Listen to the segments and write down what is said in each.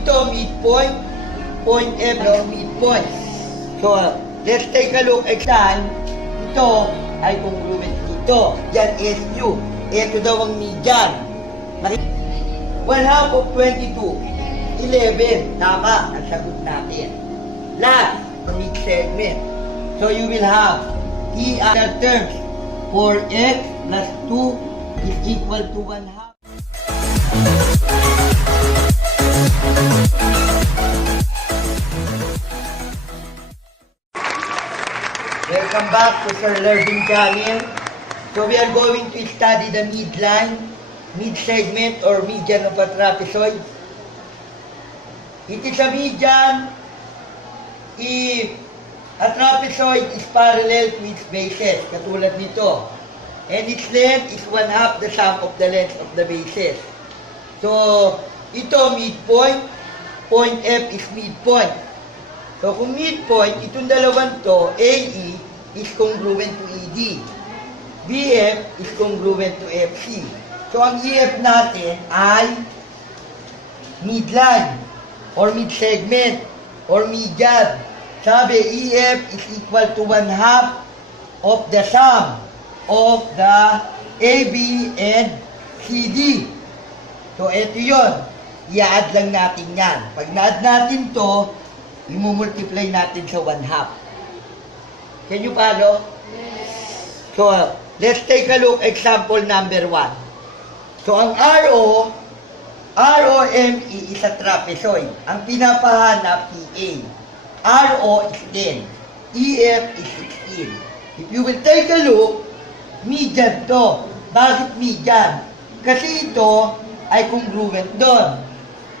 ito midpoint, point F is midpoint. So, let's take a look example. Ito ay congruent dito. Yan SU. Ito daw ang median. 1/2 of 22. 11. Tama. Ang sagot natin. Last, the mid segment. So, you will have T other terms. 4x plus 2 is equal to 1/2. Welcome back to Sir Lervin channel. So we are going to study the midline, mid-segment or median of a trapezoid. It is a median if a trapezoid is parallel to its bases, katulad nito. And its length is 1/2 the sum of the length of the bases. So, ito midpoint, point F is midpoint. So, kung midpoint, itong dalawang to, AE is congruent to ED. BF is congruent to FC. So, ang EF natin ay midline, or mid-segment, or median. Sabi, EF is equal to 1/2 of the sum of the AB and CD. So, ito yun. I-add lang natin yan. Pag na-add natin to, i-multiply natin sa 1/2. Can you follow? Yes. So, let's take a look example number 1. So, ang ROME is a trapezoid. Ang pinapahanap, PA. RO is 10. EF is 16. If you will take a look, median to. Bakit median? Kasi ito ay congruent doon.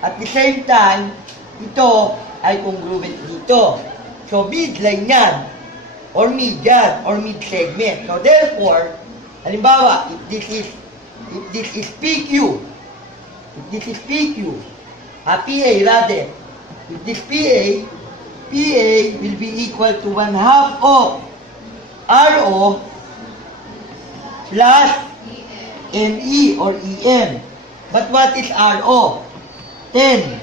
At the same time, ito ay congruent dito. So, midline yan, or median, or mid-segment. So, therefore, halimbawa, if this is PQ, PA rather, if this PA will be equal to 1/2 of RO plus ME or EM. But what is RO? 10.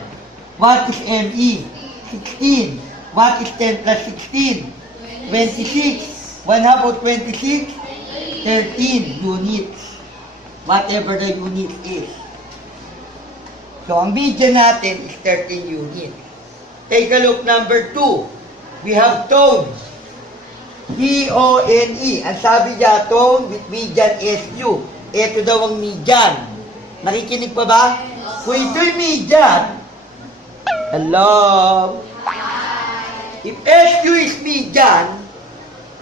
What is ME? 16. What is 10 plus 16? 26. 1/2 of 26? 13 units. Whatever the unit is. So, ang median natin is 13 units. Take a look number 2. We have tone. T-O-N-E. Ang sabi niya, tone with median SU. Ito daw ang median. Nakikinig pa ba? Kung ito'y median, hello? If SU is median,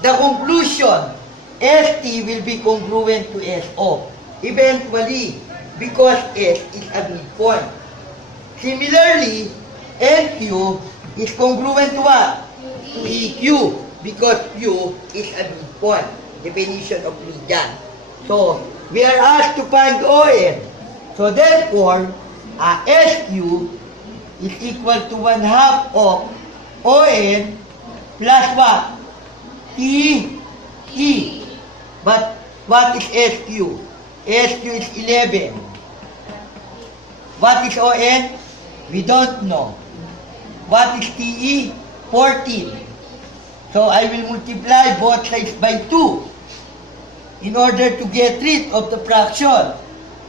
the conclusion, ST will be congruent to SO. Eventually, because S is a midpoint. Similarly, NQ is congruent to what? To EQ, because Q is a midpoint. Definition of median. So, we are asked to find ON. So, therefore, SQ is equal to 1/2 of ON plus what? E. But what is SQ? SQ is 11. What is ON? We don't know. What is TE? 14. So, I will multiply both sides by 2. In order to get rid of the fraction,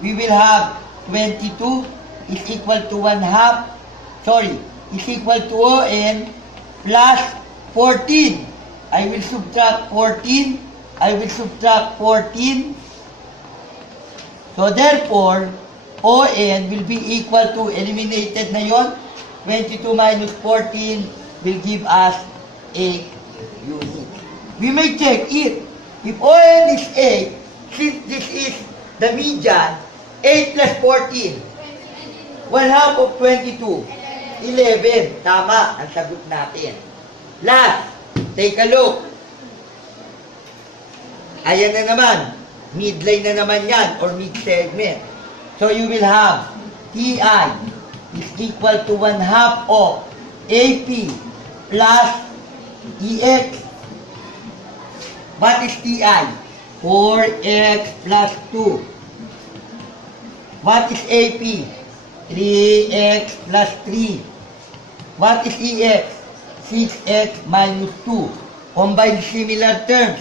we will have 22 is equal to 1/2, is equal to ON plus 14. I will subtract 14. So, therefore, ON will be equal to, eliminated na yon, 22 minus 14 will give us 8 units. We may check it. If ON is 8, since this is the median, 8 plus 14, 1/2 of 22, 11. Tama ang sagot natin. Last, take a look. Ayan na naman. Midline na naman yan, or mid-segment. So you will have TI is equal to 1/2 of AP plus EX. What is TI? 4x plus 2. What is AP? 3x plus 3. What is EX? 6x minus 2. Combine similar terms.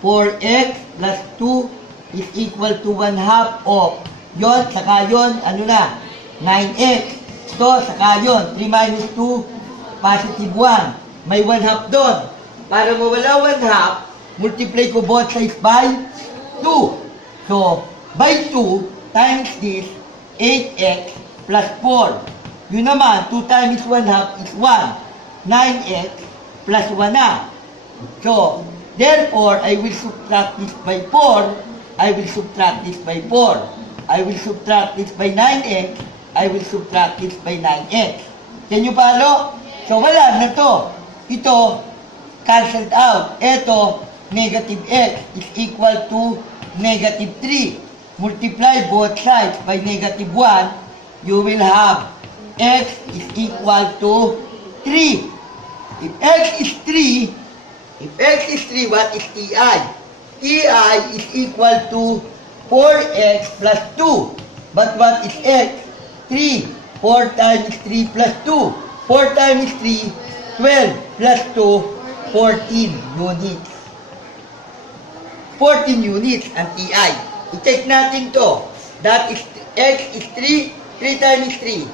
4x plus 2 is equal to 1/2 of yon, saka yon, ano na? 9x. Ito, saka yon. 3 minus 2, positive 1. May 1/2 doon. Para mawala 1/2, multiply ko both sides by 2. So, by 2 times this, 8x plus 4. Yun naman, 2 times 1/2 is 1. 9x plus 1 na. So, therefore, I will subtract this by 4. I will subtract this by 4. I will subtract this by 9x. I will subtract this by 9x. Can you follow? So, wala na to. Ito, cancelled out. Ito, negative x is equal to negative 3. Multiply both sides by negative 1. You will have x is equal to 3. If x is 3, what is ti? Ti is equal to 4x plus 2. But what is x? 3. 4 times 3 plus 2. 4 times 3, 12 plus 2, 14 units. 14 units ang ti. I-check natin to. That is, x is 3. 3 times 3.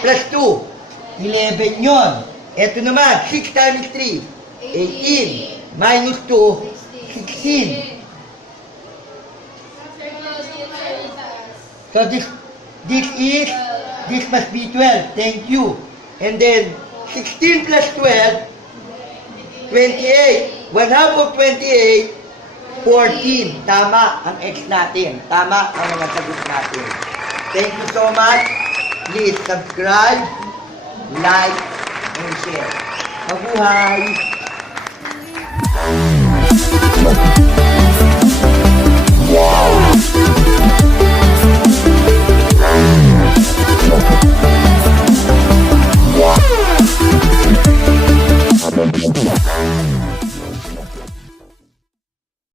Plus 2. 11 yon. Ito naman, 6 times 3. 18. Minus 2, 16. So this must be 12. Thank you. And then 16 plus 12, 28. 1/2 of 28, 14. Tama ang x natin. Tama ang mga sagot natin. Thank you so much. Please subscribe, like, and share. Mabuhay!